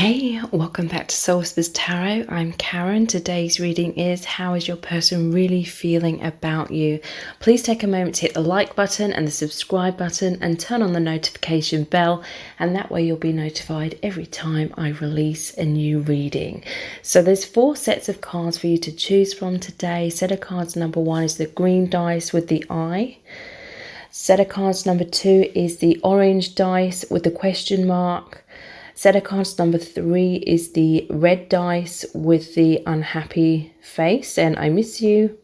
Hey, welcome back to Soul Whispers Tarot. I'm Karen. Today's reading is how is your person really feeling about you? Please take a moment to hit the like button and the subscribe button and turn on the notification bell, and that way you'll be notified every time I release a new reading. So there's 4 sets of cards for you to choose from today. Set of cards number 1 is the green dice with the eye. Set of cards number 2 is the orange dice with the question mark. Set of cards number 3 is the red dice with the unhappy face and I miss you.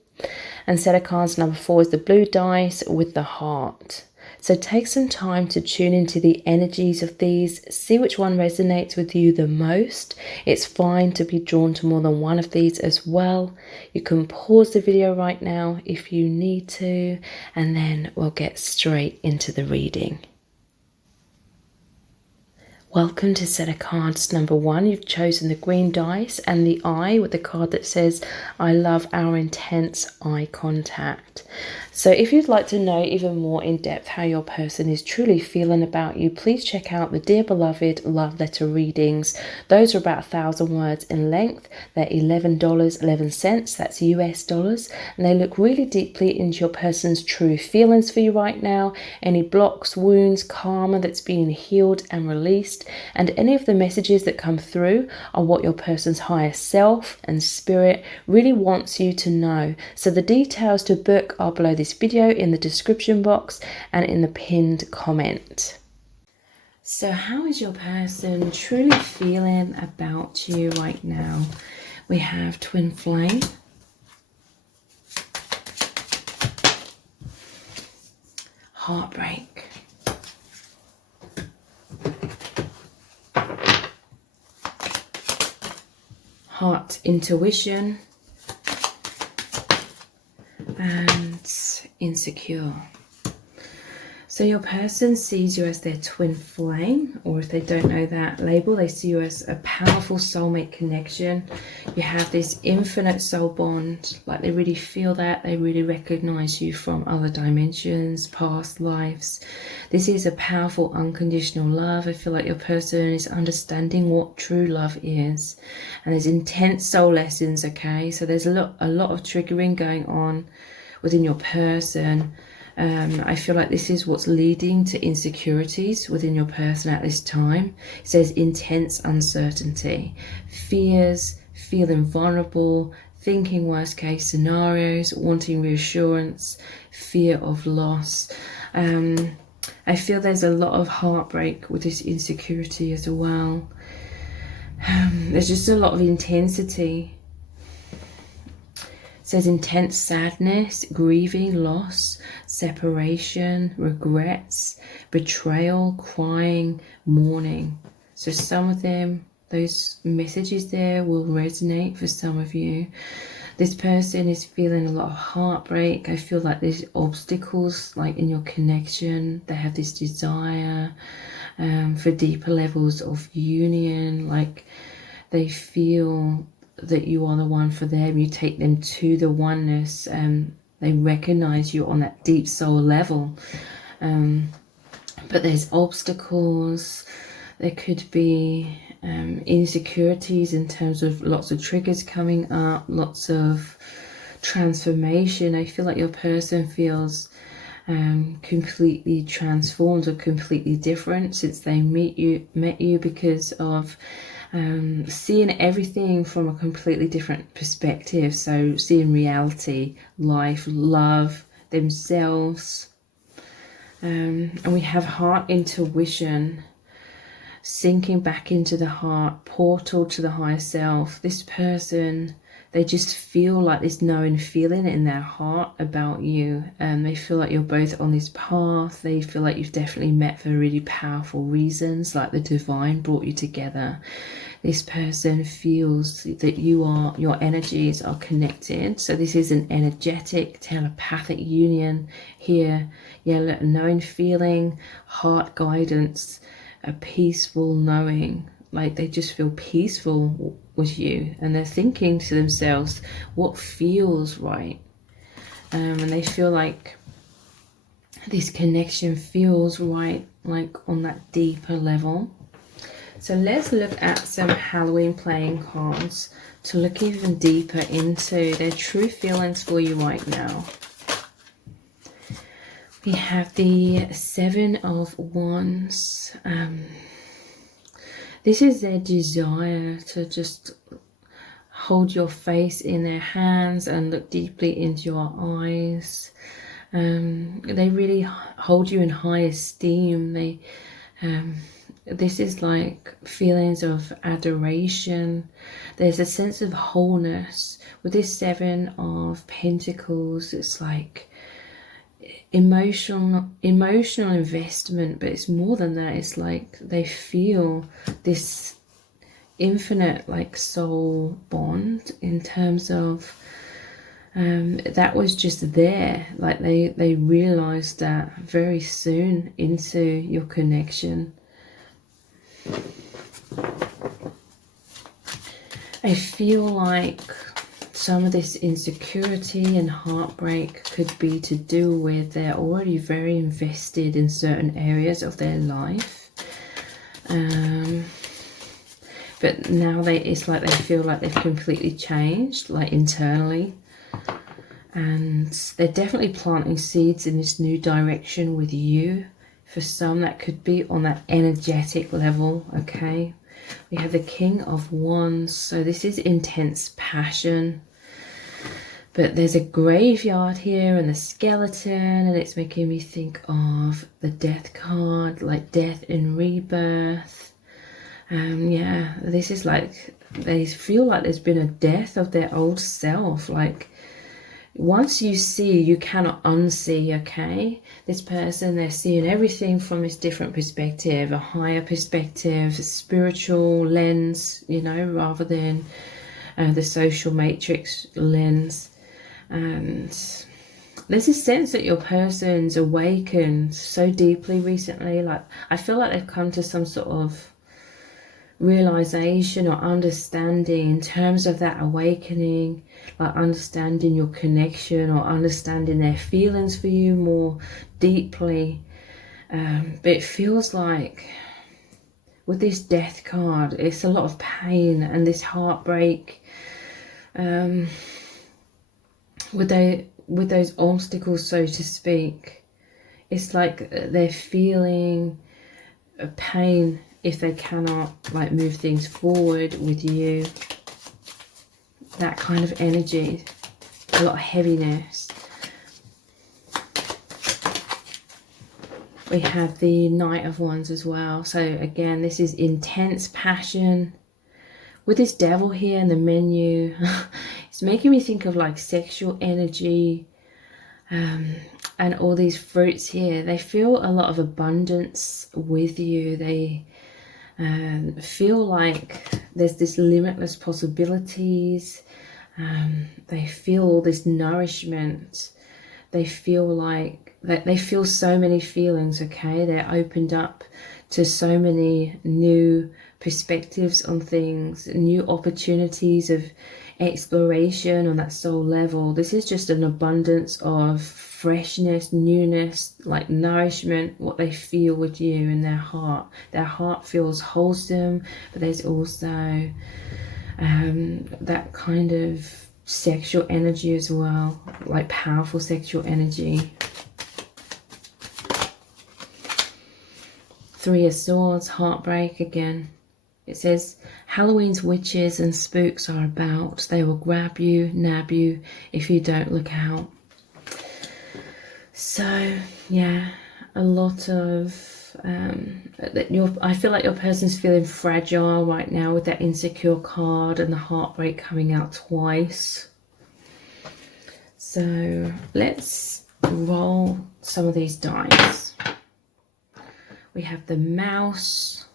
And set of cards number 4 is the blue dice with the heart. So take some time to tune into the energies of these. See which one resonates with you the most. It's fine to be drawn to more than one of these as well. You can pause the video right now if you need to, and then we'll get straight into the reading. Welcome to set of cards number 1. You've chosen the green dice and the eye with the card that says, I love our intense eye contact. So if you'd like to know even more in depth how your person is truly feeling about you, please check out the Dear Beloved love letter readings. Those are about 1,000 words in length. They're $11.11. That's US dollars. And they look really deeply into your person's true feelings for you right now. Any blocks, wounds, karma that's being healed and released. And any of the messages that come through are what your person's higher self and spirit really wants you to know. So the details to book are below this video in the description box and in the pinned comment. So how is your person truly feeling about you right now? We have twin flame, heartbreak, heart intuition, and insecure. So your person sees you as their twin flame, or if they don't know that label, they see you as a powerful soulmate connection. You have this infinite soul bond, like they really feel that, they really recognize you from other dimensions, past lives. This is a powerful unconditional love. I feel like your person is understanding what true love is, and there's intense soul lessons, okay? So there's a lot of triggering going on within your person. I feel like this is what's leading to insecurities within your person at this time. It says intense uncertainty, fears, feeling vulnerable, thinking worst case scenarios, wanting reassurance, fear of loss. I feel there's a lot of heartbreak with this insecurity as well. There's just a lot of intensity. It says intense sadness, grieving, loss, separation, regrets, betrayal, crying, mourning. So some of them, those messages there will resonate for some of you. This person is feeling a lot of heartbreak. I feel like there's obstacles like in your connection. They have this desire for deeper levels of union. Like they feel that you are the one for them. You take them to the oneness. They recognize you on that deep soul level. But there's obstacles. There could be insecurities in terms of lots of triggers coming up, lots of transformation. I feel like your person feels completely transformed or completely different since they met you because of seeing everything from a completely different perspective. So seeing reality, life, love, themselves. And we have heart intuition, sinking back into the heart, portal to the higher self. This person, they just feel like this knowing feeling in their heart about you. They feel like you're both on this path. They feel like you've definitely met for really powerful reasons, like the divine brought you together. This person feels that your energies are connected. So this is an energetic, telepathic union here. Yeah, knowing feeling, heart guidance, a peaceful knowing. Like they just feel peaceful with you, and they're thinking to themselves what feels right, and they feel like this connection feels right, like on that deeper level. So let's look at some Halloween playing cards to look even deeper into their true feelings for you right now. We have the Seven of Wands. This is their desire to just hold your face in their hands and look deeply into your eyes. They really hold you in high esteem. This is like feelings of adoration. There's a sense of wholeness. With this Seven of Pentacles, it's like emotional investment, but it's more than that. It's like they feel this infinite like soul bond in terms of that was just there, like they realized that very soon into your connection. I feel like some of this insecurity and heartbreak could be to do with they're already very invested in certain areas of their life. But now it's like they feel like they've completely changed, like internally. And they're definitely planting seeds in this new direction with you. For some, that could be on that energetic level, okay? We have the King of Wands. So this is intense passion. But there's a graveyard here and the skeleton, and it's making me think of the Death card, like death and rebirth. Yeah, this is like they feel like there's been a death of their old self. Like once you see, you cannot unsee, okay? This person, they're seeing everything from this different perspective, a higher perspective, a spiritual lens, you know, rather than the social matrix lens. And there's a sense that your person's awakened so deeply recently. Like I feel like they've come to some sort of realization or understanding in terms of that awakening, like understanding your connection or understanding their feelings for you more deeply. But it feels like with this Death card, it's a lot of pain and this heartbreak. With those obstacles, so to speak, it's like they're feeling a pain if they cannot like move things forward with you. That kind of energy, a lot of heaviness. We have the Knight of Wands as well. So again, this is intense passion. With this Devil here in the menu, it's making me think of like sexual energy, and all these fruits here. They feel a lot of abundance with you. They feel like there's this limitless possibilities. They feel all this nourishment. They feel like that they feel so many feelings, okay? They're opened up to so many new perspectives on things, new opportunities of exploration on that soul level. This is just an abundance of freshness, newness, like nourishment, what they feel with you in their heart. Their heart feels wholesome, but there's also that kind of sexual energy as well, like powerful sexual energy. Three of Swords, heartbreak again. It says, Halloween's witches and spooks are about. They will grab you, nab you, if you don't look out. So, yeah, a lot of... I feel like your person's feeling fragile right now with that insecure card and the heartbreak coming out twice. So, let's roll some of these dice. We have the Mouse.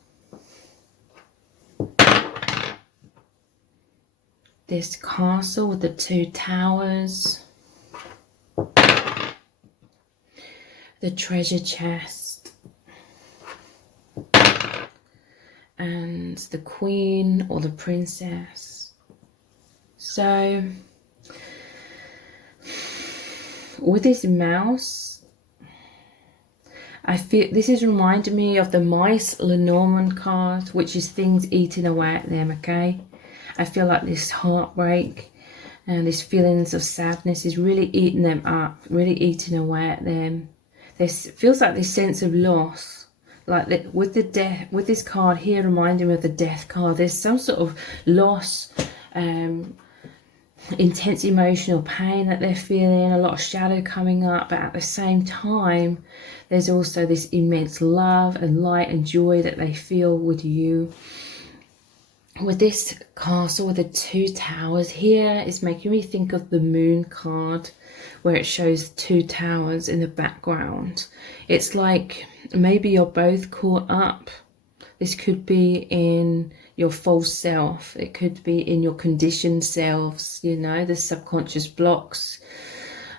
This Castle with the two towers. The Treasure Chest. And the Queen or the Princess. So, with this Mouse, I feel this is reminding me of the Mice Lenormand card, which is things eating away at them, okay? I feel like this heartbreak and these feelings of sadness is really eating them up, really eating away at them. This feels like this sense of loss, like that with the death, with this card here reminding me of the Death card. There's some sort of loss, intense emotional pain that they're feeling, a lot of shadow coming up, but at the same time there's also this immense love and light and joy that they feel with you. With this castle with the 2 towers here, it's making me think of the Moon card, where it shows 2 towers in the background. It's like maybe you're both caught up. This could be in your false self. It could be in your conditioned selves, you know, the subconscious blocks,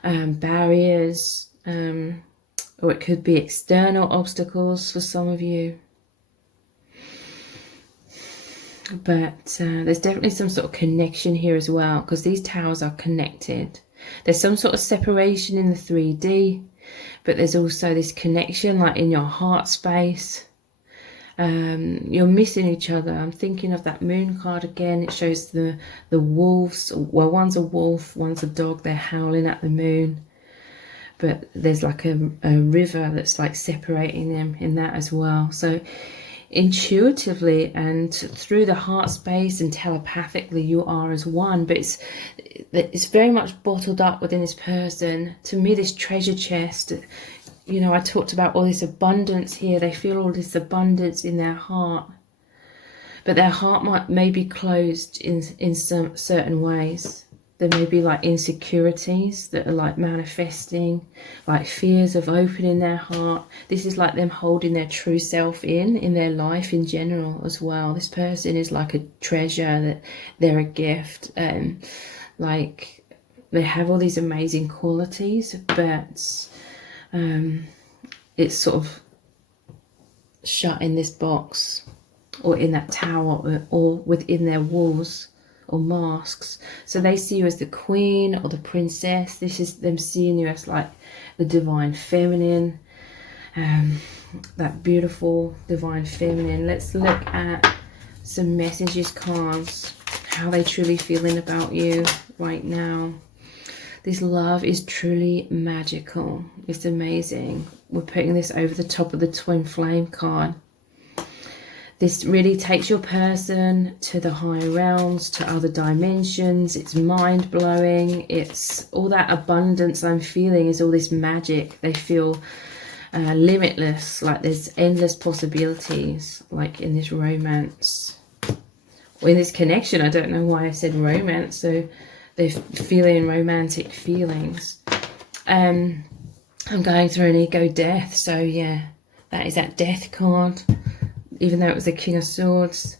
barriers, or it could be external obstacles for some of you. But there's definitely some sort of connection here as well, because these towers are connected. There's some sort of separation in the 3D, but there's also this connection like in your heart space. You're missing each other. I'm thinking of that Moon card again. It shows the wolves. Well, one's a wolf, one's a dog. They're howling at the moon. But there's like a river that's like separating them in that as well. So intuitively and through the heart space and telepathically you are as one, but it's very much bottled up within this person. To me, this treasure chest, you know, I talked about all this abundance here. They feel all this abundance in their heart, but their heart may be closed in some certain ways. There may be like insecurities that are like manifesting, like fears of opening their heart. This is like them holding their true self in their life in general as well. This person is like a treasure, that they're a gift, like they have all these amazing qualities, but it's sort of shut in this box or in that tower or within their walls or masks. So they see you as the queen or the princess. This is them seeing you as like the divine feminine, that beautiful divine feminine. Let's look at some messages cards, how they truly feeling about you right now. This love is truly magical. It's amazing. We're putting this over the top of the Twin Flame card. This really takes your person to the higher realms, to other dimensions. It's mind-blowing. It's all that abundance I'm feeling is all this magic. They feel limitless, like there's endless possibilities, like in this romance. Or in this connection, I don't know why I said romance. So they're feeling romantic feelings. I'm going through an ego death. So yeah, that is that Death card. Even though it was the King of Swords.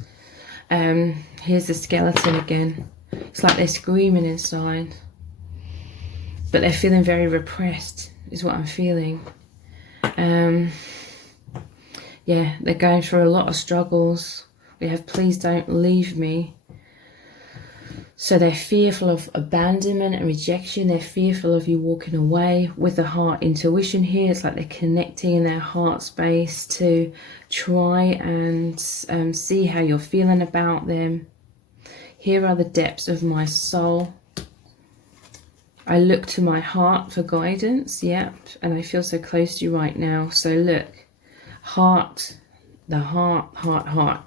Here's the skeleton again. It's like they're screaming inside. But they're feeling very repressed, is what I'm feeling. Yeah, they're going through a lot of struggles. We have please don't leave me. So they're fearful of abandonment and rejection. They're fearful of you walking away. With the heart intuition here, it's like they're connecting in their heart space to try and see how you're feeling about them. Here are the depths of my soul. I look to my heart for guidance. Yep, and I feel so close to you right now. So look, heart, the heart, heart, heart.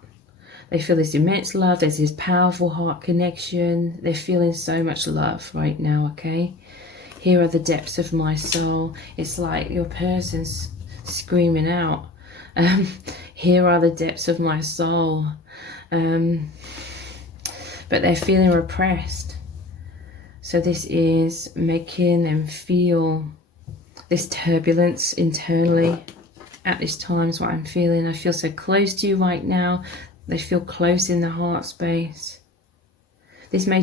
They feel this immense love. There's this powerful heart connection. They're feeling so much love right now, okay? Here are the depths of my soul. It's like your person's screaming out. Here are the depths of my soul. But they're feeling repressed. So this is making them feel this turbulence internally. At this time is what I'm feeling. I feel so close to you right now. They feel close in the heart space. This may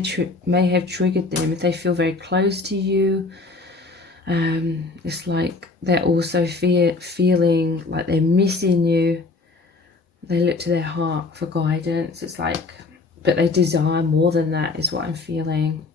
have triggered them. If they feel very close to you, it's like they're also feeling like they're missing you. They look to their heart for guidance. It's like, but they desire more than that is what I'm feeling.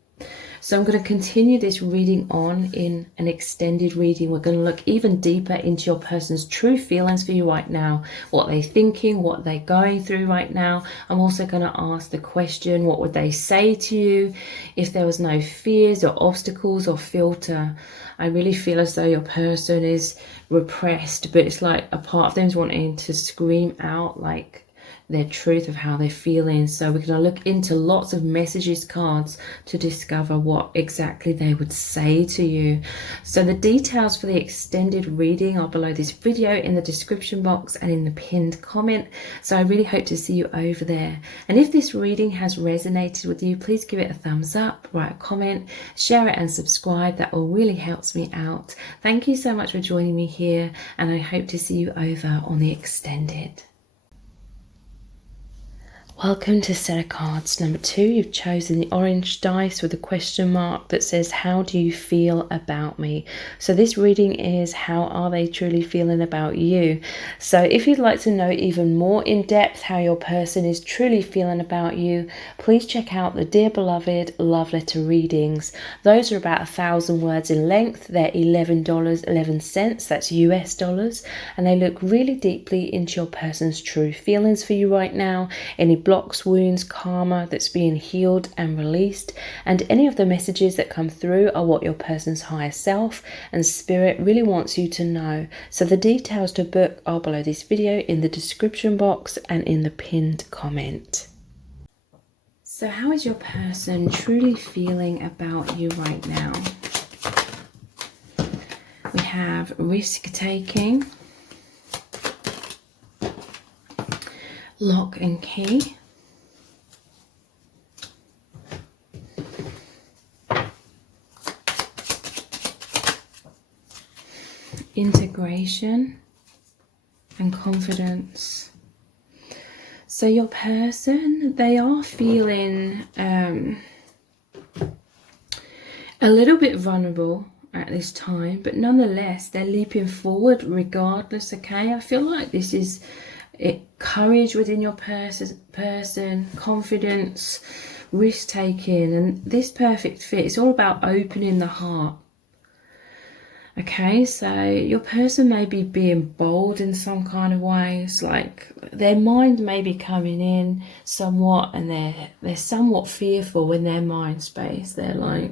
So I'm going to continue this reading on in an extended reading. We're going to look even deeper into your person's true feelings for you right now, what they're thinking, what they're going through right now. I'm also going to ask the question, what would they say to you if there was no fears or obstacles or filter? I really feel as though your person is repressed, but it's like a part of them is wanting to scream out like their truth of how they're feeling. So we're going to look into lots of messages cards to discover what exactly they would say to you. So the details for the extended reading are below this video in the description box and in the pinned comment. So I really hope to see you over there. And if this reading has resonated with you, please give it a thumbs up, write a comment, share it and subscribe. That all really helps me out. Thank you so much for joining me here, and I hope to see you over on the extended. Welcome to set of cards number 2. You've chosen the orange dice with a question mark that says, how do you feel about me? So this reading is, how are they truly feeling about you? So if you'd like to know even more in depth how your person is truly feeling about you, please check out the Dear Beloved love letter readings. Those are about 1,000 words in length. They're $11.11, that's US dollars, and they look really deeply into your person's true feelings for you right now, any blocks, wounds, karma that's being healed and released, and any of the messages that come through are what your person's higher self and spirit really wants you to know. So the details to book are below this video in the description box and in the pinned comment. So how is your person truly feeling about you right now? We have risk taking, lock and key, integration and confidence. So your person, they are feeling a little bit vulnerable at this time, but nonetheless they're leaping forward regardless. Okay, I feel like this is courage within your person, confidence, risk taking, and this perfect fit. It's all about opening the heart. Okay, so your person may be being bold in some kind of way. It's like their mind may be coming in somewhat, and they're somewhat fearful in their mind space. They're like,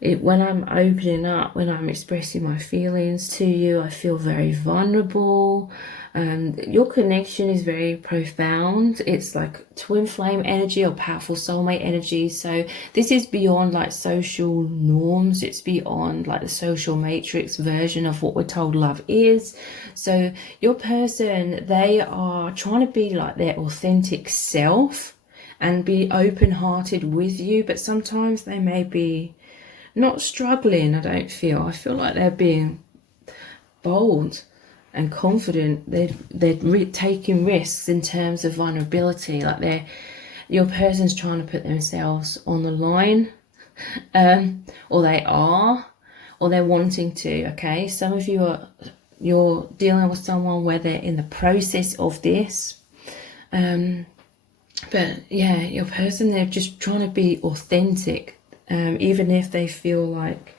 when I'm opening up, when I'm expressing my feelings to you, I feel very vulnerable. Your connection is very profound. It's like twin flame energy or powerful soulmate energy. So this is beyond like social norms. It's beyond like the social matrix version of what we're told love is. So your person, they are trying to be like their authentic self and be open-hearted with you, but sometimes they may be not struggling. I feel like they're being bold and confident. They're taking risks in terms of vulnerability. Like your person's trying to put themselves on the line, or they're wanting to. Okay, some of you you're dealing with someone where they're in the process of this, but yeah, your person, they're just trying to be authentic, even if they feel like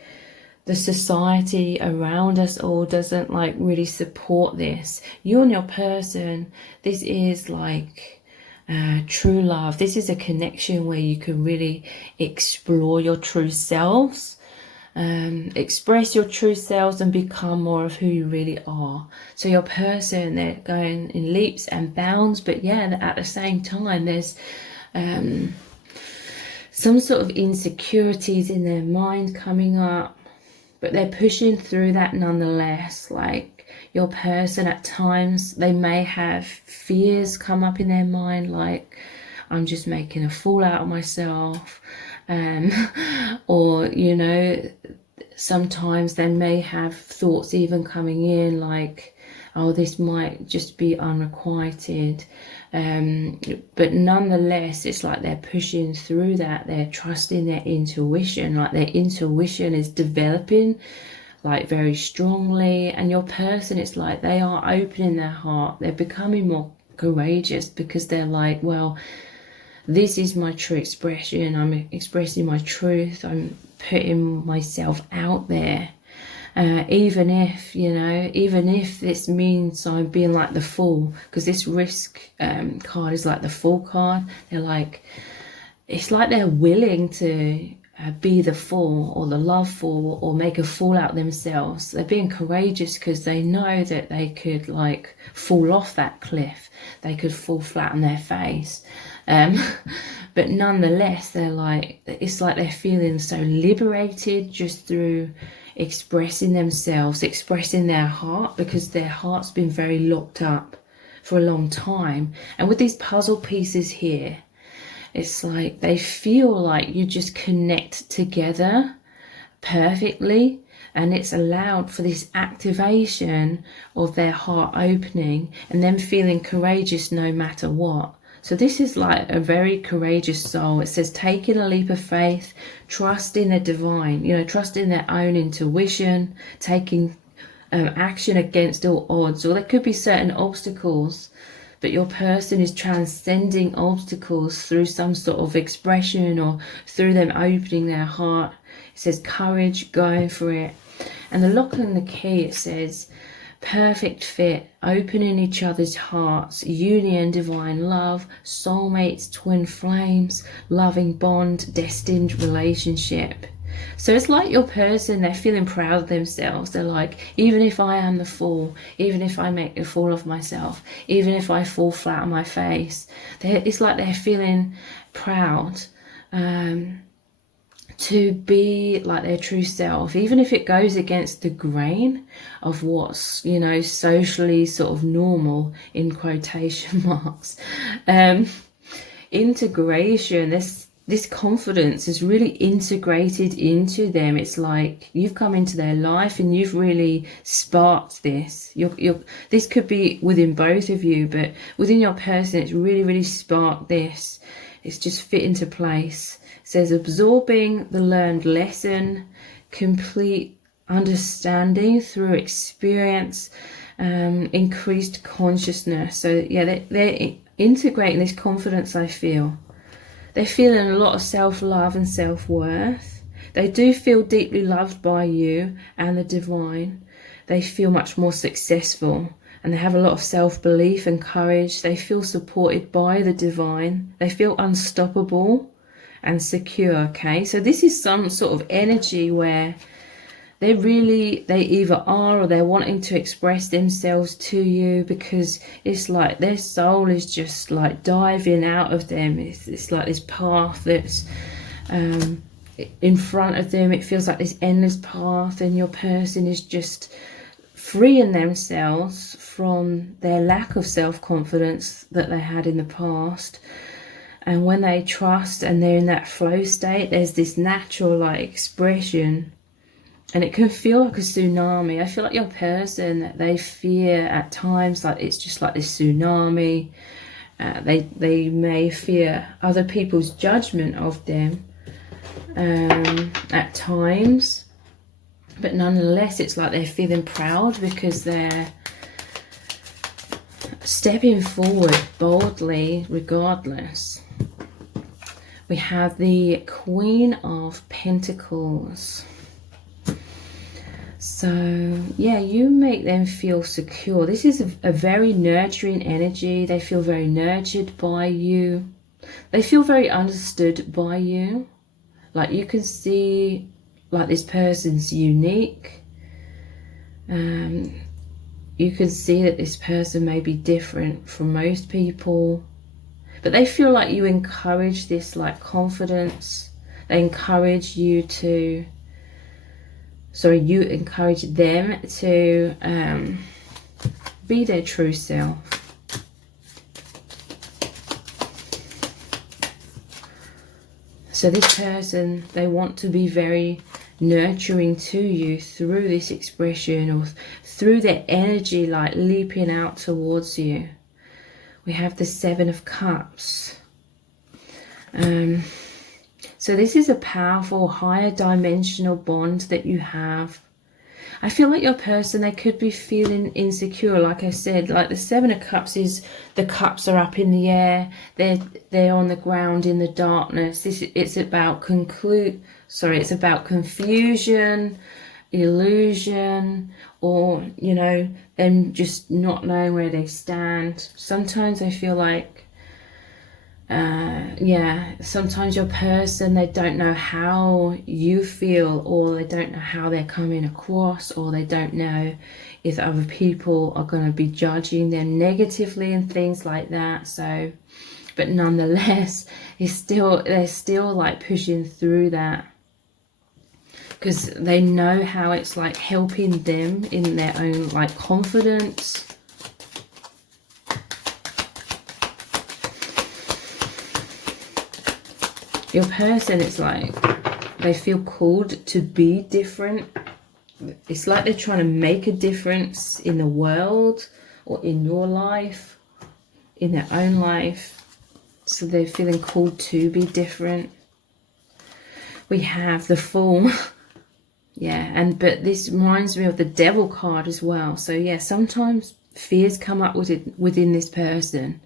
the society around us all doesn't like really support this. You and your person, this is like true love. This is a connection where you can really explore your true selves, express your true selves and become more of who you really are. So your person, they're going in leaps and bounds, but yeah, at the same time there's some sort of insecurities in their mind coming up, but they're pushing through that nonetheless. Like your person, at times they may have fears come up in their mind, like I'm just making a fool out of myself, or you know, sometimes they may have thoughts even coming in like, oh, this might just be unrequited, but nonetheless it's like they're pushing through that. They're trusting their intuition, like their intuition is developing like very strongly. And your person, it's like they are opening their heart, they're becoming more courageous, because they're like, well, this is my true expression. I'm expressing my truth. I'm putting myself out there. Even if, you know, even if this means I'm being like the fool, because this risk card is like the fool card. They're like, it's like they're willing to be the fool or the love fool or make a fool out themselves. They're being courageous because they know that they could like fall off that cliff. They could fall flat on their face. But nonetheless, they're like, it's like they're feeling so liberated just through expressing themselves, expressing their heart, because their heart's been very locked up for a long time. And with these puzzle pieces here, it's like they feel like you just connect together perfectly, and it's allowed for this activation of their heart opening and them feeling courageous no matter what. So this is like a very courageous soul. It says taking a leap of faith, trust in the divine, you know, trust in their own intuition, taking action against all odds. Or there could be certain obstacles, but your person is transcending obstacles through some sort of expression or through them opening their heart. It says courage, going for it. And the lock and the key, it says perfect fit, opening each other's hearts, union, divine love, soulmates, twin flames, loving bond, destined relationship. So it's like your person, they're feeling proud of themselves. They're like, even if I am the fool, even if I make a fool of myself, even if I fall flat on my face, it's like they're feeling proud to be like their true self, even if it goes against the grain of what's, you know, socially sort of normal in quotation marks. Integration, this confidence is really integrated into them. It's like you've come into their life and you've really sparked this. This could be within both of you, but within your person, it's really, really sparked this. It's just fit into place. It says absorbing the learned lesson, complete understanding through experience, increased consciousness. So yeah, they're integrating this confidence, I feel. They're feeling a lot of self-love and self-worth. They do feel deeply loved by you and the divine. They feel much more successful, and they have a lot of self-belief and courage. They feel supported by the divine. They feel unstoppable and secure, okay? So this is some sort of energy where they either are or they're wanting to express themselves to you, because it's like their soul is just like diving out of them. It's like this path that's in front of them. It feels like this endless path, and your person is just freeing themselves from their lack of self-confidence that they had in the past. And when they trust and they're in that flow state, there's this natural like expression. And it can feel like a tsunami. I feel like your person, they fear at times, like it's just like this tsunami. They may fear other people's judgment of them at times. But nonetheless, it's like they're feeling proud because they're stepping forward boldly regardless. We have the Queen of Pentacles. So yeah, you make them feel secure. This is a very nurturing energy. They feel very nurtured by you. They feel very understood by you. Like you can see like this person's unique. You can see that this person may be different from most people, but they feel like you encourage this like confidence. They encourage you to you encourage them to be their true self. So this person, they want to be very nurturing to you through this expression, or through their energy like leaping out towards you. We have the Seven of Cups. So this is a powerful higher dimensional bond that you have. I feel like your person, they could be feeling insecure. Like I said, like the Seven of Cups is, the cups are up in the air. They're on the ground in the darkness. It's about it's about confusion, illusion, or, you know, them just not knowing where they stand. Sometimes I feel like yeah, sometimes your person, they don't know how you feel, or they don't know how they're coming across, or they don't know if other people are going to be judging them negatively and things like that. So, but nonetheless, they're still like pushing through that, because they know how it's like helping them in their own like confidence. Your person, it's like they feel called to be different. It's like they're trying to make a difference in the world, or in your life, in their own life. So they're feeling called to be different. We have the Fool. Yeah, but this reminds me of the Devil card as well. So yeah, sometimes fears come up within this person.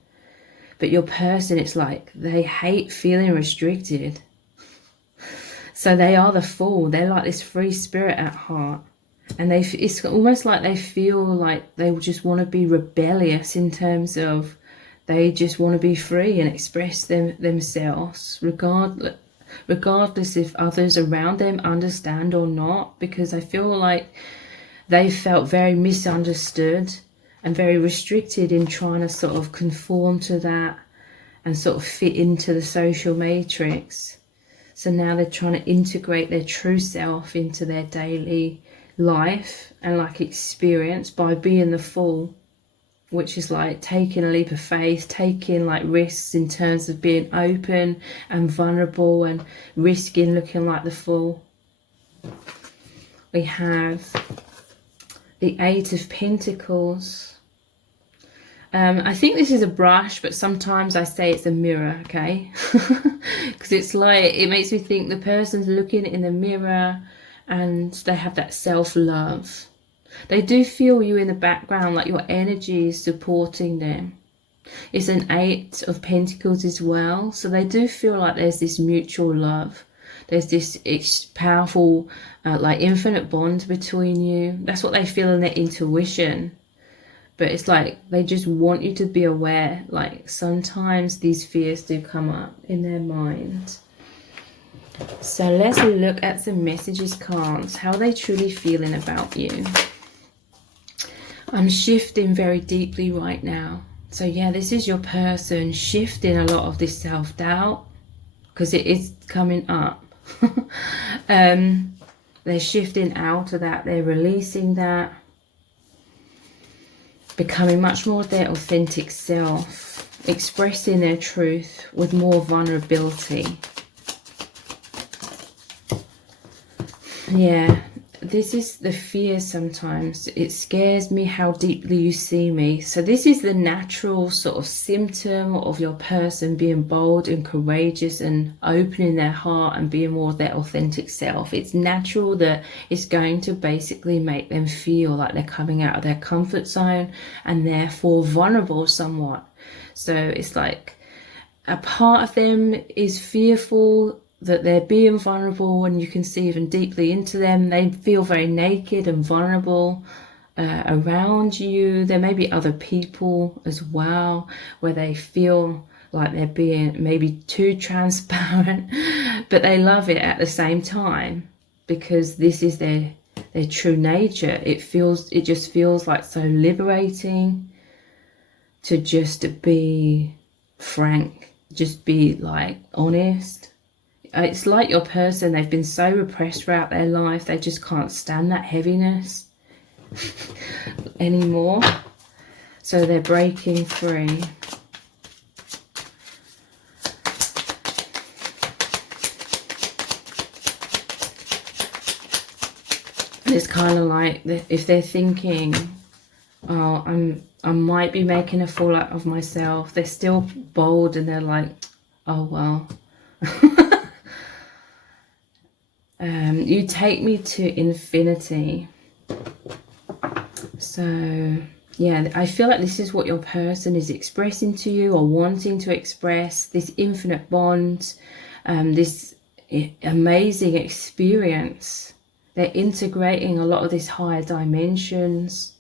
But your person, it's like they hate feeling restricted. So they are the Fool. They're like this free spirit at heart. And it's almost like they feel like they just want to be rebellious, in terms of they just want to be free and express themselves, regardless if others around them understand or not. Because I feel like they felt very misunderstood and very restricted in trying to sort of conform to that and sort of fit into the social matrix. So now they're trying to integrate their true self into their daily life and like experience by being the Fool, which is like taking a leap of faith, taking like risks in terms of being open and vulnerable and risking looking like the Fool. We have the Eight of Pentacles. I think this is a brush, but sometimes I say it's a mirror, okay? Because it's like, it makes me think the person's looking in the mirror and they have that self-love. They do feel you in the background, like your energy is supporting them. It's an Eight of Pentacles as well. So they do feel like there's this mutual love. There's this powerful, like infinite bond between you. That's what they feel in their intuition. But it's like they just want you to be aware, like sometimes these fears do come up in their mind. So let's look at some messages cards. How are they truly feeling about you? I'm shifting very deeply right now. So yeah, this is your person shifting a lot of this self-doubt, because it is coming up. They're shifting out of that. They're releasing that. Becoming much more their authentic self, expressing their truth with more vulnerability. Yeah, this is the fear sometimes. It scares me how deeply you see me. So this is the natural sort of symptom of your person being bold and courageous and opening their heart and being more their authentic self. It's natural that it's going to basically make them feel like they're coming out of their comfort zone and therefore vulnerable somewhat. So it's like a part of them is fearful that they're being vulnerable, and you can see even deeply into them. They feel very naked and vulnerable around you. There may be other people as well where they feel like they're being maybe too transparent, but they love it at the same time, because this is their true nature. It just feels like so liberating to just be frank, just be like honest. It's like your person, they've been so repressed throughout their life, they just can't stand that heaviness anymore. So they're breaking free. And it's kind of like, if they're thinking, oh, I might be making a fool out of myself, they're still bold and they're like, oh well. You take me to infinity. So yeah, I feel like this is what your person is expressing to you or wanting to express, this infinite bond, this amazing experience. They're integrating a lot of these higher dimensions.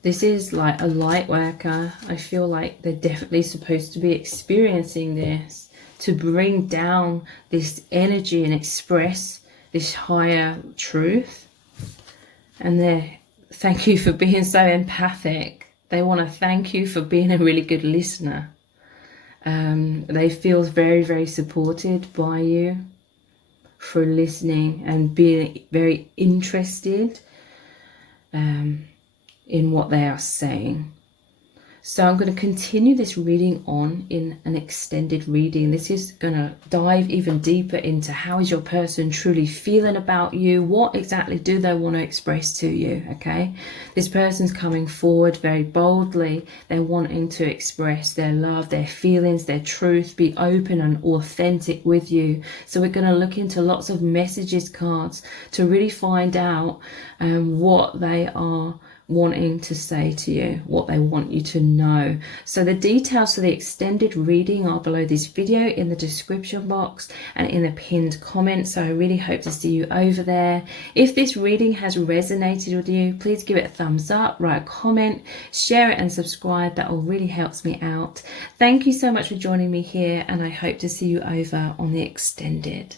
This is like a light worker. I feel like they're definitely supposed to be experiencing this to bring down this energy and express this higher truth. And they thank you for being so empathic. They want to thank you for being a really good listener. They feel very, very supported by you for listening and being very interested in what they are saying. So I'm going to continue this reading on in an extended reading. This is going to dive even deeper into how is your person truly feeling about you? What exactly do they want to express to you? Okay, this person's coming forward very boldly. They're wanting to express their love, their feelings, their truth, be open and authentic with you. So we're going to look into lots of messages cards to really find out what they are wanting to say to you, what they want you to know. So the details for the extended reading are below this video in the description box and in the pinned comment. So I really hope to see you over there. If this reading has resonated with you, please give it a thumbs up, write a comment, share it and subscribe. That all really helps me out. Thank you so much for joining me here, and I hope to see you over on the extended.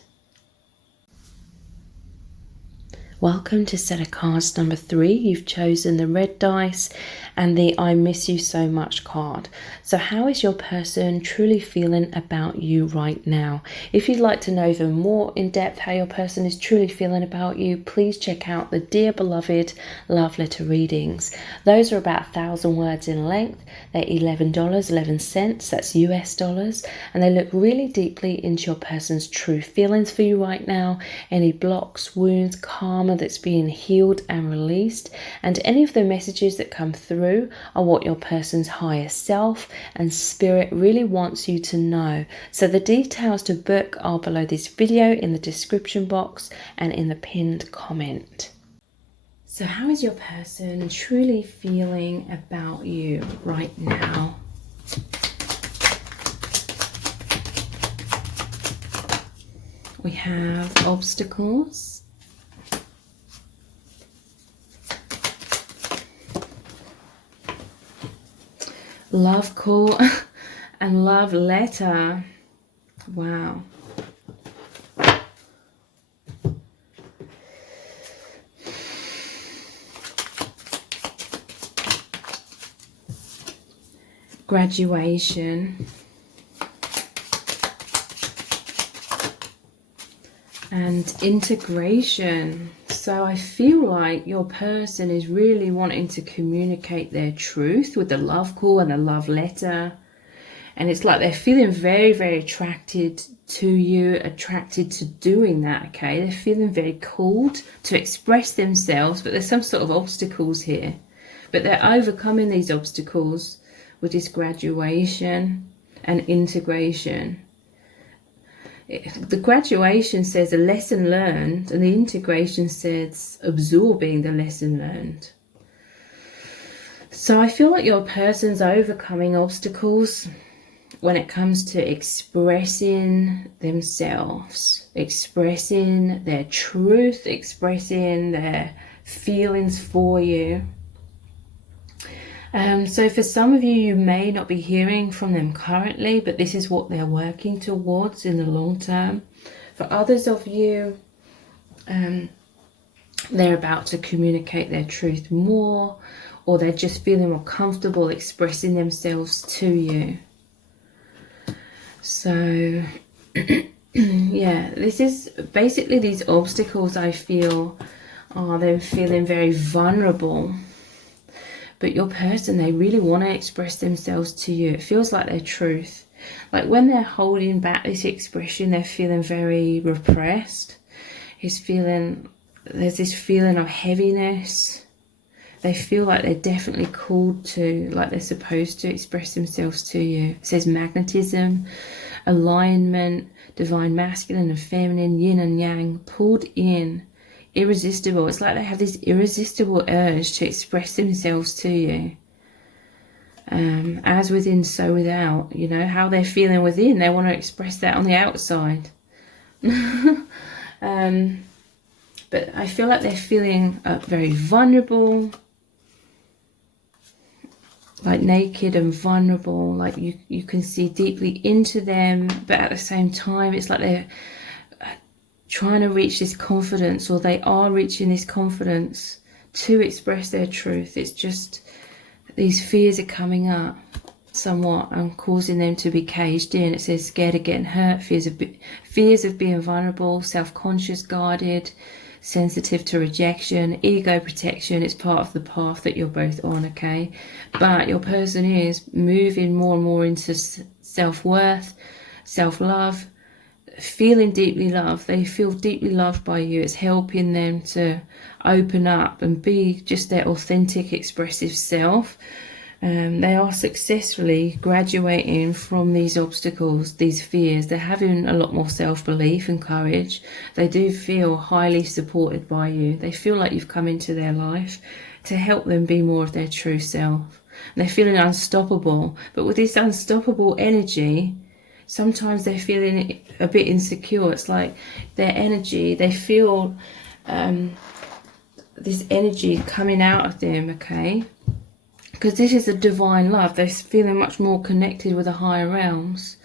Welcome to set of cards number 3. You've chosen the red dice and the I miss you so much card. So how is your person truly feeling about you right now? If you'd like to know even more in depth how your person is truly feeling about you, please check out the Dear Beloved love letter readings. Those are about 1,000 words in length. They're $11.11, that's US dollars, and they look really deeply into your person's true feelings for you right now, any blocks, wounds, karma that's being healed and released, and any of the messages that come through are what your person's higher self and spirit really wants you to know. So the details to book are below this video in the description box and in the pinned comment. So how is your person truly feeling about you right now? We have obstacles, love call, and love letter. Wow. Graduation. And integration. So I feel like your person is really wanting to communicate their truth with the love call and the love letter. And it's like they're feeling very, very attracted to you, attracted to doing that, okay? They're feeling very called to express themselves, but there's some sort of obstacles here. But they're overcoming these obstacles with this graduation and integration. The graduation says a lesson learned, and the integration says absorbing the lesson learned. So I feel like your person's overcoming obstacles when it comes to expressing themselves, expressing their truth, expressing their feelings for you. So for some of you, you may not be hearing from them currently, but this is what they're working towards in the long term. For others of you, they're about to communicate their truth more, or they're just feeling more comfortable expressing themselves to you. So yeah, this is basically these obstacles. I feel are them feeling very vulnerable. But your person, they really want to express themselves to you. It feels like their truth. Like when they're holding back this expression, they're feeling very repressed. There's this feeling of heaviness, They feel like they're definitely called to, like they're supposed to express themselves to you. It says magnetism, alignment, divine masculine and feminine, yin and yang, pulled in, irresistible. It's like they have this irresistible urge to express themselves to you. As within, so without. You know, how they're feeling within, they want to express that on the outside. But I feel like they're feeling very vulnerable, like naked and vulnerable, like you can see deeply into them, but at the same time it's like they're trying to reach this confidence, or they are reaching this confidence to express their truth. It's just these fears are coming up somewhat and causing them to be caged in. It says scared of getting hurt, fears of being vulnerable, self-conscious, guarded, sensitive to rejection, ego protection. It's part of the path that you're both on, okay? But your person is moving more and more into self-worth, self-love, feeling deeply loved. They feel deeply loved by you. It's helping them to open up and be just their authentic, expressive self. They are successfully graduating from these obstacles, these fears. They're having a lot more self-belief and courage. They do feel highly supported by you. They feel like you've come into their life to help them be more of their true self. And they're feeling unstoppable. But with this unstoppable energy, sometimes they're feeling a bit insecure. It's like their energy, they feel this energy coming out of them, okay? Because this is a divine love. They're feeling much more connected with the higher realms.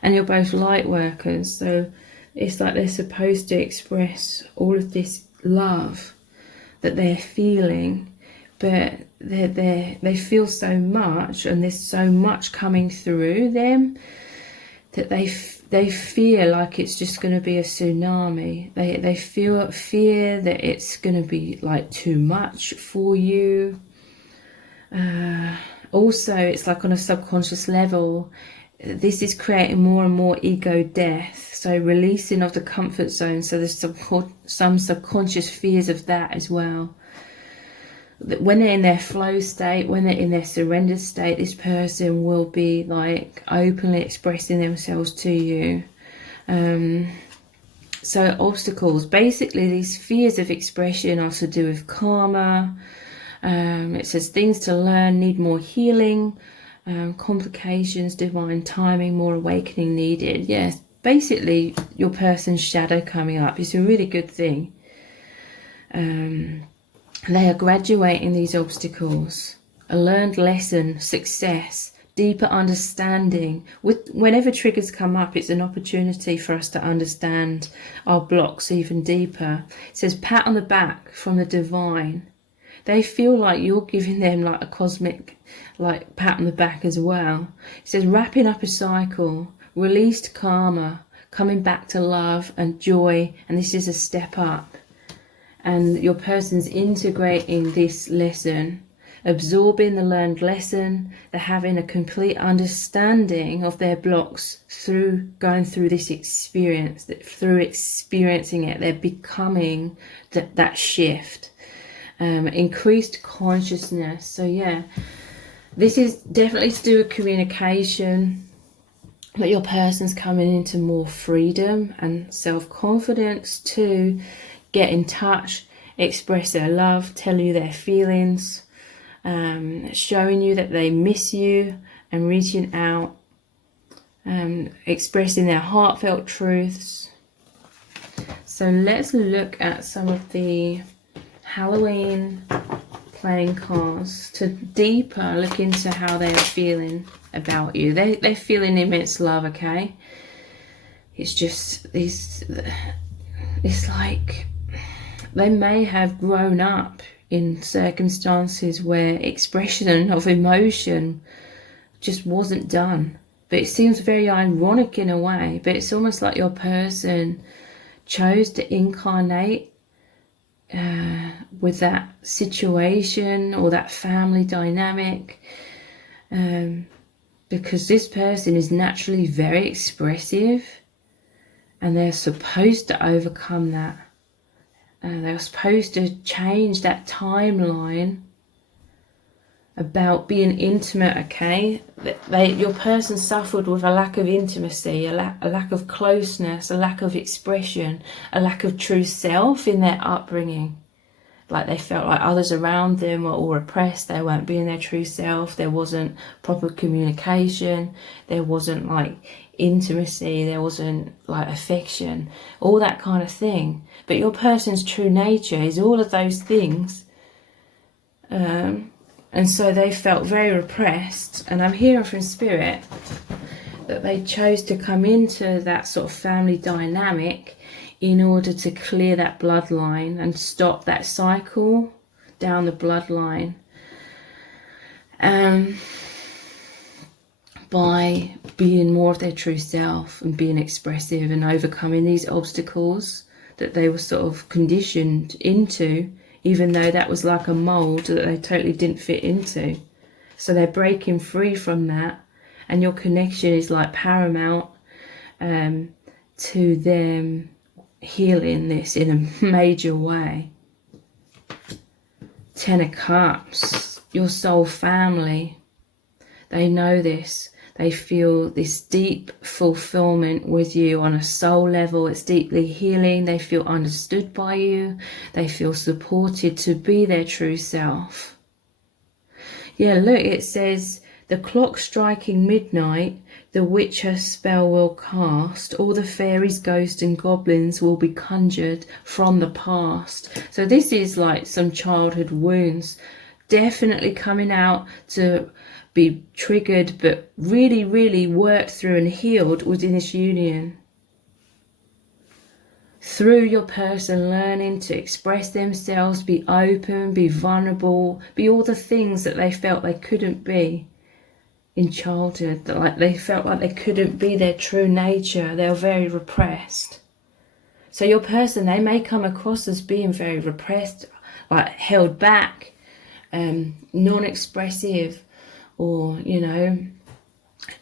And you're both light workers. So it's like they're supposed to express all of this love that they're feeling. But they feel so much, and there's so much coming through them, that they fear like it's just going to be a tsunami. They feel fear that it's going to be like too much for you. Also, it's like on a subconscious level, this is creating more and more ego death, so releasing of the comfort zone. So there's some subconscious fears of that as well. When they're in their flow state, when they're in their surrender state, this person will be like openly expressing themselves to you. So obstacles, basically these fears of expression are to do with karma. It says things to learn, need more healing, complications, divine timing, more awakening needed. Yes, basically your person's shadow coming up is a really good thing. They are graduating these obstacles, a learned lesson, success, deeper understanding. Whenever triggers come up, it's an opportunity for us to understand our blocks even deeper. It says pat on the back from the divine. They feel like you're giving them like a cosmic like pat on the back as well. It says wrapping up a cycle, released karma, coming back to love and joy, and this is a step up. And your person's integrating this lesson, absorbing the learned lesson. They're having a complete understanding of their blocks through going through this experience. Through experiencing it, they're becoming that shift. Increased consciousness. So yeah, this is definitely to do with communication, but your person's coming into more freedom and self-confidence to get in touch, express their love, tell you their feelings, showing you that they miss you and reaching out, expressing their heartfelt truths. So let's look at some of the Halloween playing cards to deeper look into how they are feeling about you. They're feeling immense love, okay? It's just it's like they may have grown up in circumstances where expression of emotion just wasn't done. But it seems very ironic in a way, but it's almost like your person chose to incarnate with that situation or that family dynamic, because this person is naturally very expressive and they're supposed to overcome that. They're supposed to change that timeline about being intimate, okay? Your person suffered with a lack of intimacy, a lack of closeness, a lack of expression, a lack of true self in their upbringing. Like they felt like others around them were all repressed, they weren't being their true self, there wasn't proper communication, there wasn't like intimacy, there wasn't like affection, all that kind of thing. But your person's true nature is all of those things. And so they felt very repressed, and I'm hearing from Spirit that they chose to come into that sort of family dynamic in order to clear that bloodline and stop that cycle down the bloodline, by being more of their true self and being expressive and overcoming these obstacles that they were sort of conditioned into, even though that was like a mold that they totally didn't fit into. So they're breaking free from that, and your connection is like paramount to them healing this in a major way. 10 of Cups, your soul family, they know this. They feel this deep fulfillment with you on a soul level. It's deeply healing. They feel understood by you. They feel supported to be their true self. Yeah, look, it says, the clock striking midnight, the witch her spell will cast. All the fairies, ghosts and goblins will be conjured from the past. So this is like some childhood wounds definitely coming out to be triggered, but really, really worked through and healed within this union. Through your person learning to express themselves, be open, be vulnerable, be all the things that they felt they couldn't be in childhood, that like they felt like they couldn't be their true nature. They were very repressed. So your person, they may come across as being very repressed, like held back, non-expressive, or, you know,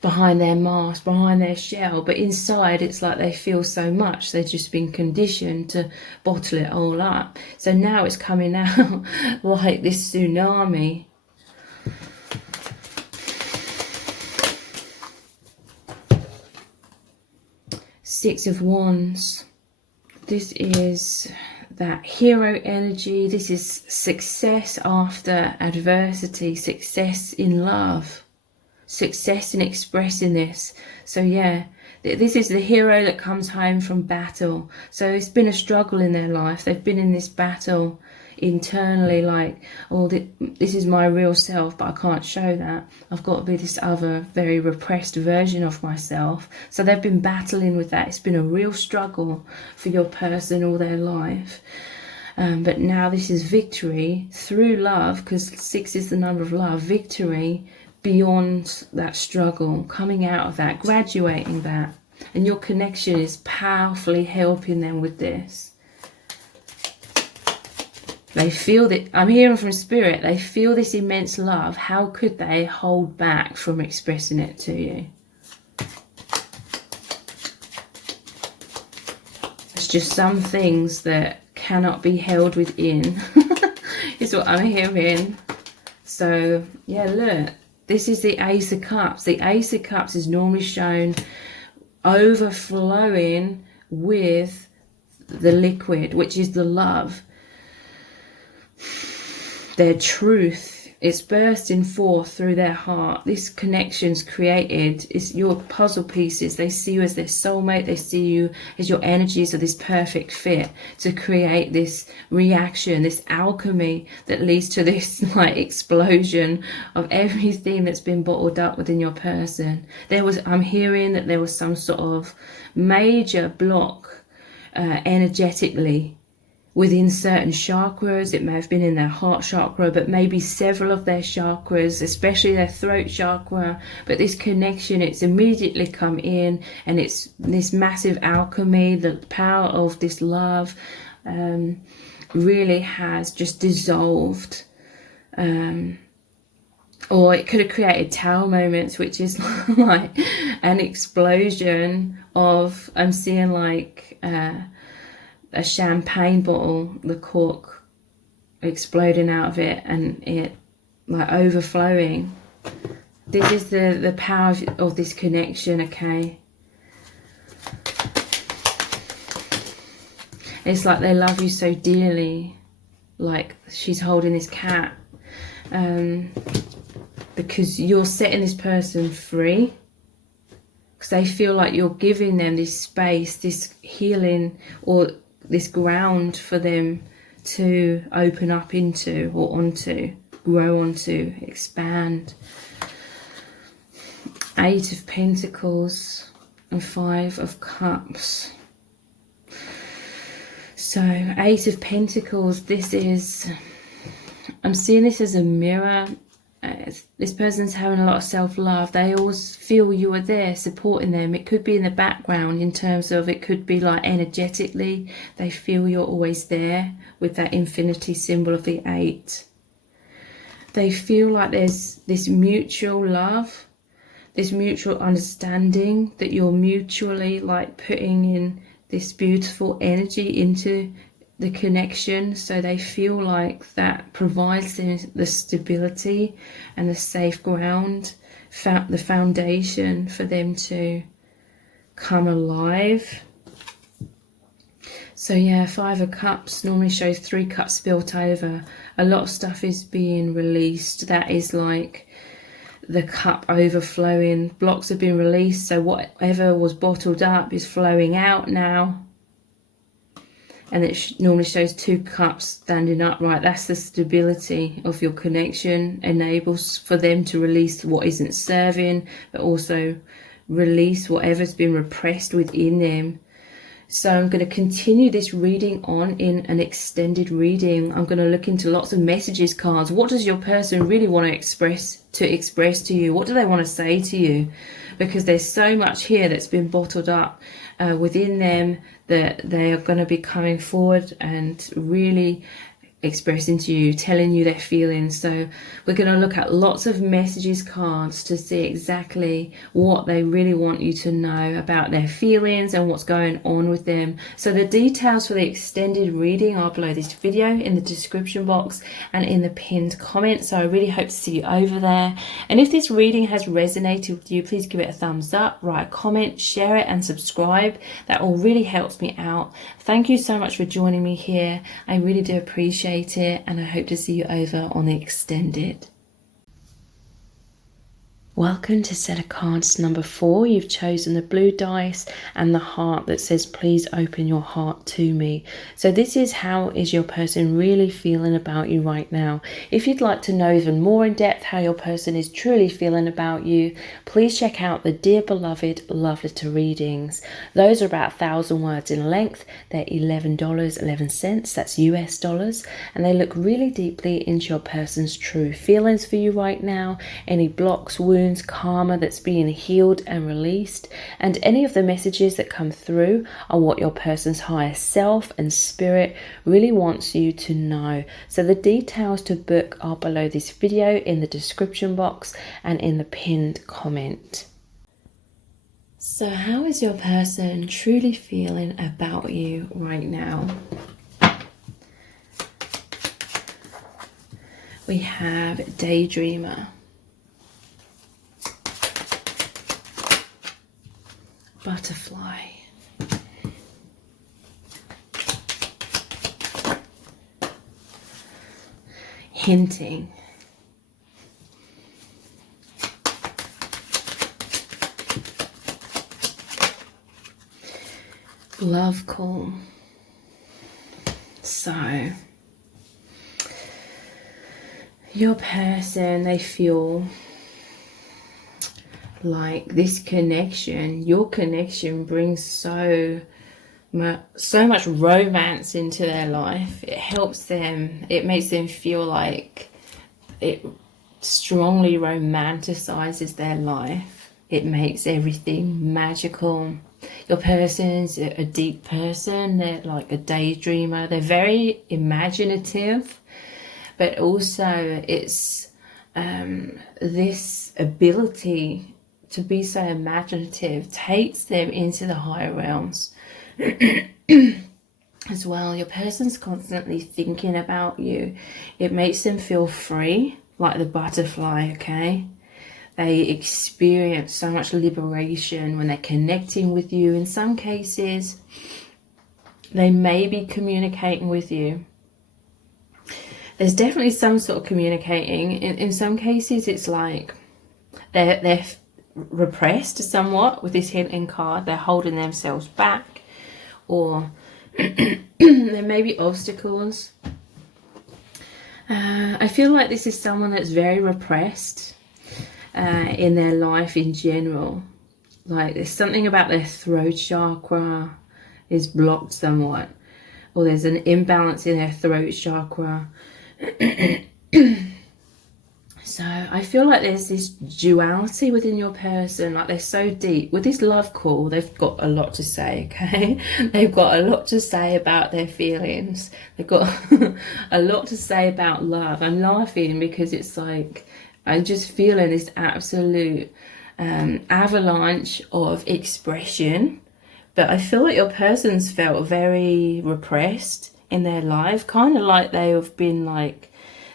behind their mask, behind their shell, but inside it's like they feel so much. They've just been conditioned to bottle it all up. So now it's coming out like this tsunami. Six of Wands. This is that hero energy. This is success after adversity, success in love, success in expressing this. So yeah, this is the hero that comes home from battle. So it's been a struggle in their life. They've been in this battle internally, like, oh, this is my real self, but I can't show that. I've got to be this other very repressed version of myself. So they've been battling with that. It's been a real struggle for your person all their life. But now this is victory through love, because 6 is the number of love. Victory beyond that struggle, coming out of that, graduating that. And your connection is powerfully helping them with this. They feel that, I'm hearing from Spirit, they feel this immense love. How could they hold back from expressing it to you? It's just some things that cannot be held within, is what I'm hearing. So, yeah, look, this is the Ace of Cups. The Ace of Cups is normally shown overflowing with the liquid, which is the love. Their truth is bursting forth through their heart. This connection's created. Is your puzzle pieces. They see you as their soulmate. They see you as your energies are this perfect fit to create this reaction, this alchemy that leads to this like explosion of everything that's been bottled up within your person. I'm hearing that there was some sort of major block energetically within certain chakras. It may have been in their heart chakra, but maybe several of their chakras, especially their throat chakra. But this connection, it's immediately come in, and it's this massive alchemy. The power of this love really has just dissolved. Or it could have created Tao moments, which is like an explosion of, I'm seeing like a champagne bottle, the cork exploding out of it, and it like overflowing. This is the power of this connection, okay? It's like they love you so dearly, like she's holding this cat, because you're setting this person free, because they feel like you're giving them this space, this healing, or this ground for them to open up into, or onto, grow onto, expand. 8 of Pentacles and 5 of Cups. So 8 of Pentacles, this is, I'm seeing this as a mirror. This person's having a lot of self-love. They always feel you are there supporting them. It could be in the background, in terms of, it could be like energetically, they feel you're always there with that infinity symbol of the 8. They feel like there's this mutual love, this mutual understanding, that you're mutually like putting in this beautiful energy into the connection, so they feel like that provides them the stability and the safe ground, the foundation for them to come alive. So yeah, 5 of Cups normally shows 3 cups spilt over. A lot of stuff is being released. That is like the cup overflowing. Blocks have been released, so whatever was bottled up is flowing out now. And it normally shows 2 cups standing upright. That's the stability of your connection. Enables for them to release what isn't serving, but also release whatever's been repressed within them. So I'm going to continue this reading on in an extended reading. I'm going to look into lots of messages cards. What does your person really want to express to you? What do they want to say to you? Because there's so much here that's been bottled up within them, that they are going to be coming forward and really expressing to you, telling you their feelings. So we're going to look at lots of messages cards to see exactly what they really want you to know about their feelings and what's going on with them. So the details for the extended reading are below this video in the description box and in the pinned comment. So I really hope to see you over there. And if this reading has resonated with you, please give it a thumbs up, write a comment, share it and subscribe. That all really helps me out. Thank you so much for joining me here. I really do appreciate it, and I hope to see you over on the extended. Welcome to set of cards number 4. You've chosen the blue dice and the heart that says please open your heart to me. So this is, how is your person really feeling about you right now? If you'd like to know even more in depth how your person is truly feeling about you, please check out the Dear Beloved Love Letter readings. Those are about 1,000 words in length. They're $11.11, that's US dollars, and they look really deeply into your person's true feelings for you right now, any blocks, wounds, karma that's being healed and released, and any of the messages that come through are what your person's higher self and spirit really wants you to know. So the details to book are below this video in the description box and in the pinned comment. So how is your person truly feeling about you right now? We have Daydreamer, Butterfly, Hinting, Love Call. So your person, they feel like this connection, your connection brings so much romance into their life. It helps them, it makes them feel like it strongly romanticizes their life. It makes everything magical. Your person's a deep person. They're like a daydreamer. They're very imaginative, but also it's this ability to be so imaginative takes them into the higher realms as well. Your person's constantly thinking about you. It makes them feel free. like the butterfly, okay? They experience so much liberation when they're connecting with you. In some cases, they may be communicating with you. There's definitely some sort of communicating. In some cases, it's like they're repressed somewhat with this hinting card. They're holding themselves back, or there may be obstacles. I feel like this is someone that's very repressed in their life in general. Like there's something about their throat chakra is blocked somewhat, or there's an imbalance in their throat chakra. So I feel like there's this duality within your person, like they're so deep. With this love call, they've got a lot to say, okay? They've got a lot to say about their feelings. They've got a lot to say about love. I'm laughing because it's like, I'm just feeling this absolute avalanche of expression. But I feel like your person's felt very repressed in their life, kind of like they have been like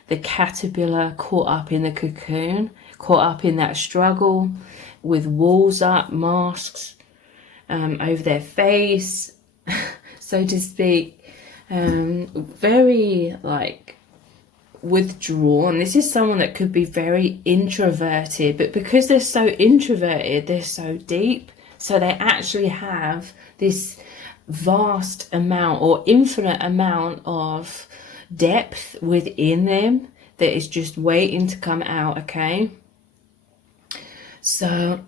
the caterpillar caught up in the cocoon, caught up in that struggle with walls up, masks over their face, so to speak. Very like withdrawn. This is someone that could be very introverted, but because they're so introverted, they're so deep. So they actually have this vast amount or infinite amount of depth within them that is just waiting to come out, okay? So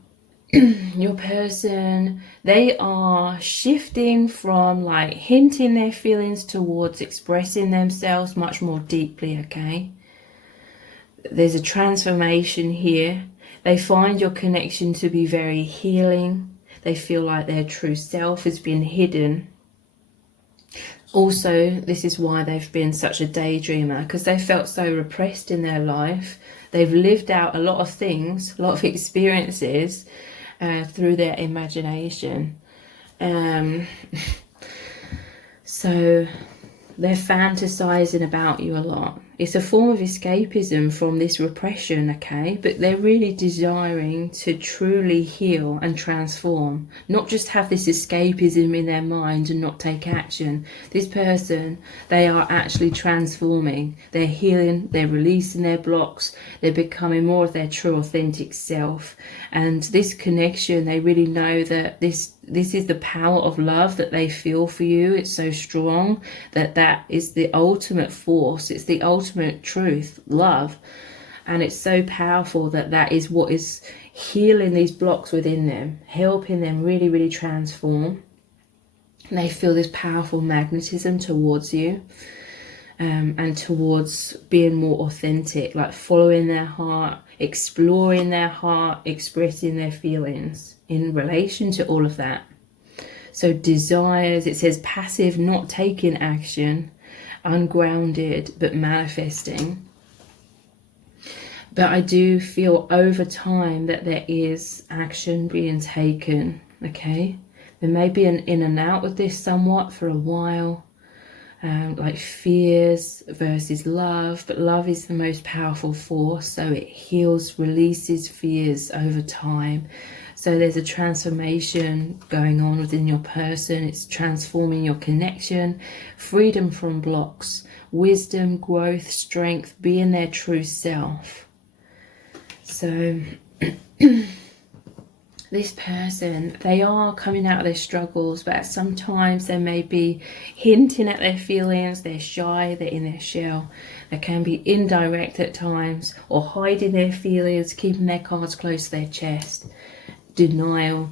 your person, they are shifting from like hinting their feelings towards expressing themselves much more deeply, okay? There's a transformation here. They find your connection to be very healing. They feel like their true self has been hidden. Also, this is why they've been such a daydreamer, because they felt so repressed in their life. They've lived out a lot of things, a lot of experiences through their imagination. So they're fantasizing about you a lot. It's a form of escapism from this repression, okay? But they're really desiring to truly heal and transform, not just have this escapism in their mind and not take action. This person, they are actually transforming. They're healing, they're releasing their blocks, they're becoming more of their true authentic self. And this connection, they really know that this is the power of love that they feel for you. It's so strong that is the ultimate force. It's the ultimate truth, love. And it's so powerful that is what is healing these blocks within them, helping them really, really transform. And they feel this powerful magnetism towards you. And towards being more authentic, like following their heart, exploring their heart, expressing their feelings in relation to all of that. So desires, it says passive, not taking action, ungrounded, but manifesting. But I do feel over time that there is action being taken, okay? There may be an in and out with this somewhat for a while. Like fears versus love, but love is the most powerful force, so it heals, releases fears over time. So there's a transformation going on within your person. It's transforming your connection, freedom from blocks, wisdom, growth, strength, being their true self. So this person, they are coming out of their struggles, but sometimes they may be hinting at their feelings. They're shy, they're in their shell. They can be indirect at times, or hiding their feelings, keeping their cards close to their chest. Denial.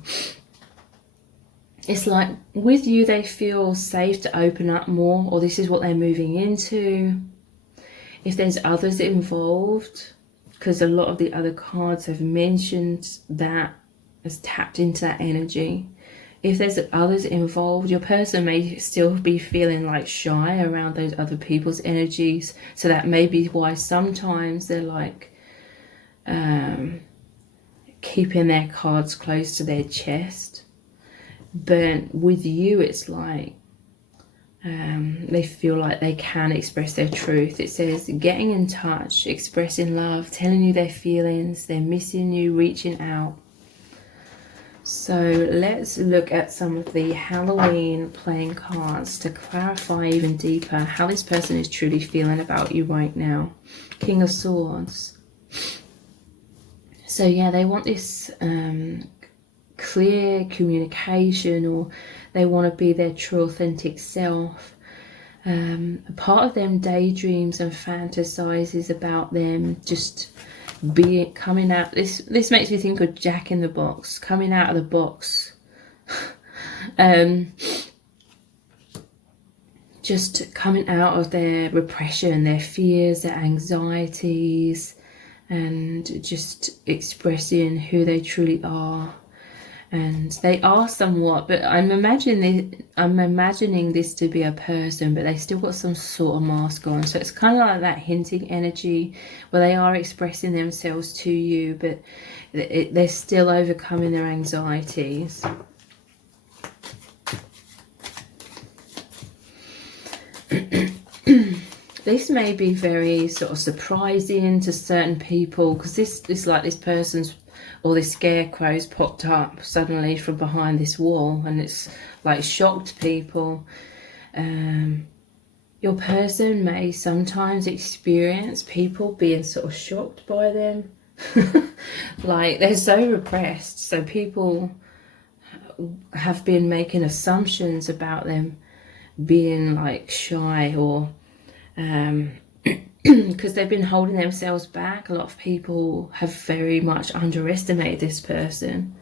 It's like with you, they feel safe to open up more, or this is what they're moving into. If there's others involved, because a lot of the other cards have mentioned that, has tapped into that energy. If there's others involved, your person may still be feeling like shy around those other people's energies. So that may be why sometimes they're like keeping their cards close to their chest. But with you, it's like They feel like they can express their truth. It says getting in touch, expressing love, telling you their feelings, they're missing you, reaching out. So let's look at some of the Halloween playing cards to clarify even deeper how this person is truly feeling about you right now. King of Swords. So yeah, they want this clear communication, or they want to be their true authentic self. A part of them daydreams and fantasizes about them just coming out. This makes me think of Jack in the Box, coming out of the box. Just coming out of their repression, their fears, their anxieties, and just expressing who they truly are. And they are somewhat, but I'm imagining this to be a person, but they still got some sort of mask on. So it's kind of like that hinting energy where they are expressing themselves to you, but they're still overcoming their anxieties. This may be very sort of surprising to certain people, because this like this person's, or this scarecrow's popped up suddenly from behind this wall, and it's like shocked people. Your person may sometimes experience people being sort of shocked by them. Like they're so repressed, so people have been making assumptions about them being like shy, or because they've been holding themselves back. A lot of people have very much underestimated this person,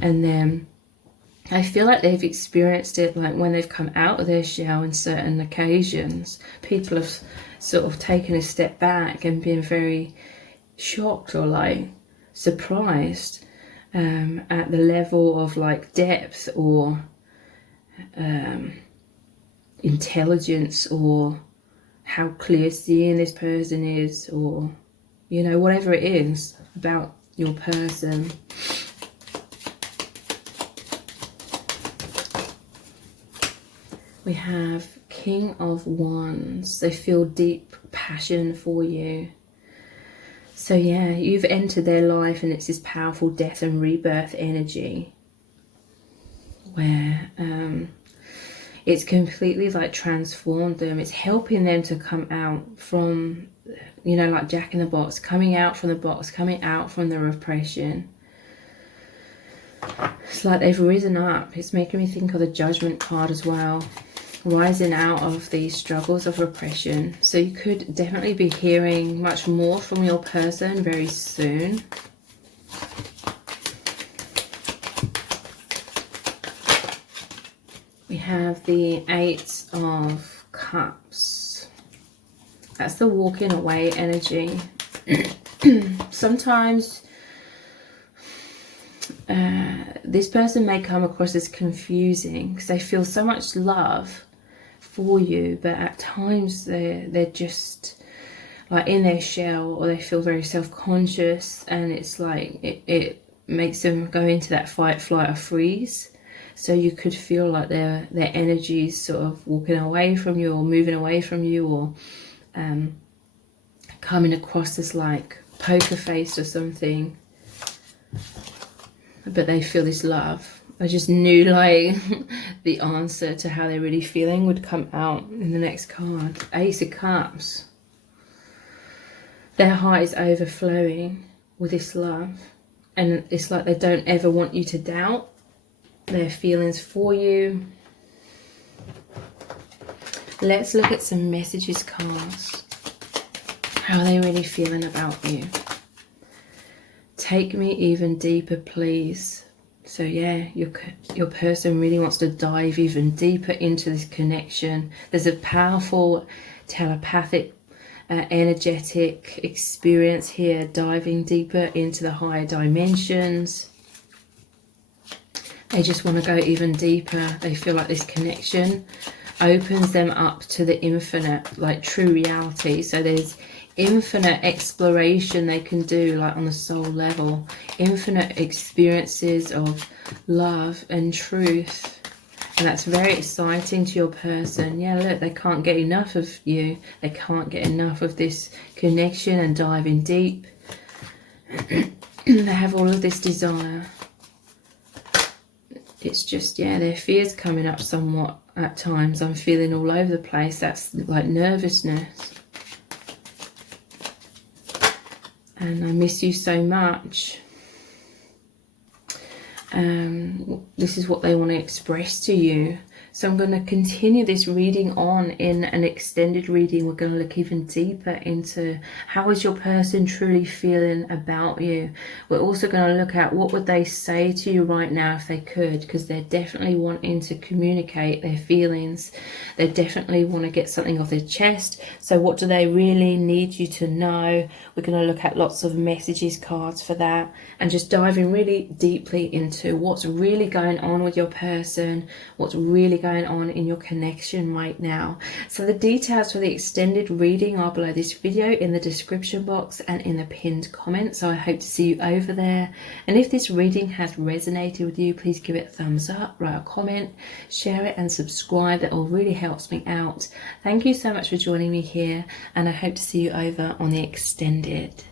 and then I feel like they've experienced it, like when they've come out of their shell on certain occasions, people have sort of taken a step back and been very shocked or like surprised at the level of like depth or intelligence, or how clear seeing this person is, or you know, whatever it is about your person. We have King of Wands. They feel deep passion for you. So yeah, you've entered their life, and it's this powerful death and rebirth energy where it's completely like transformed them. It's helping them to come out from, you know, like Jack in the Box, coming out from the box, coming out from the repression. It's like they've risen up. It's making me think of the Judgment card as well, rising out of these struggles of repression. So you could definitely be hearing much more from your person very soon. We have the Eight of Cups. That's the walking away energy. Sometimes this person may come across as confusing because they feel so much love for you, but at times they're just like in their shell, or they feel very self-conscious, and it's like it makes them go into that fight, flight, or freeze. So you could feel like their energy is sort of walking away from you, or moving away from you, or coming across as like poker face or something. But they feel this love. I just knew like the answer to how they're really feeling would come out in the next card. Ace of Cups. Their heart is overflowing with this love, and it's like they don't ever want you to doubt their feelings for you. Let's look at some messages cards. How are they really feeling about you? Take me even deeper, please. So yeah, your person really wants to dive even deeper into this connection. There's a powerful telepathic energetic experience here, diving deeper into the higher dimensions. They just want to go even deeper. They feel like this connection opens them up to the infinite, like true reality. So there's infinite exploration they can do, like on the soul level, infinite experiences of love and truth And that's very exciting to your person. Yeah, look, they can't get enough of you. They can't get enough of this connection and diving deep. They have all of this desire. It's just, yeah, their fear's coming up somewhat at times. I'm feeling all over the place. That's like nervousness. And I miss you so much. This is what they want to express to you. So I'm going to continue this reading on in an extended reading. We're going to look even deeper into how is your person truly feeling about you. We're also going to look at what would they say to you right now if they could, because they're definitely wanting to communicate their feelings. They definitely want to get something off their chest. So what do they really need you to know? We're going to look at lots of messages cards for that, and just diving really deeply into what's really going on with your person, what's really going on in your connection right now. So the details for the extended reading are below this video in the description box and in the pinned comment. So I hope to see you over there. And if this reading has resonated with you, please give it a thumbs up, write a comment, share it and subscribe. That all really helps me out. Thank you so much for joining me here, and I hope to see you over on the extended.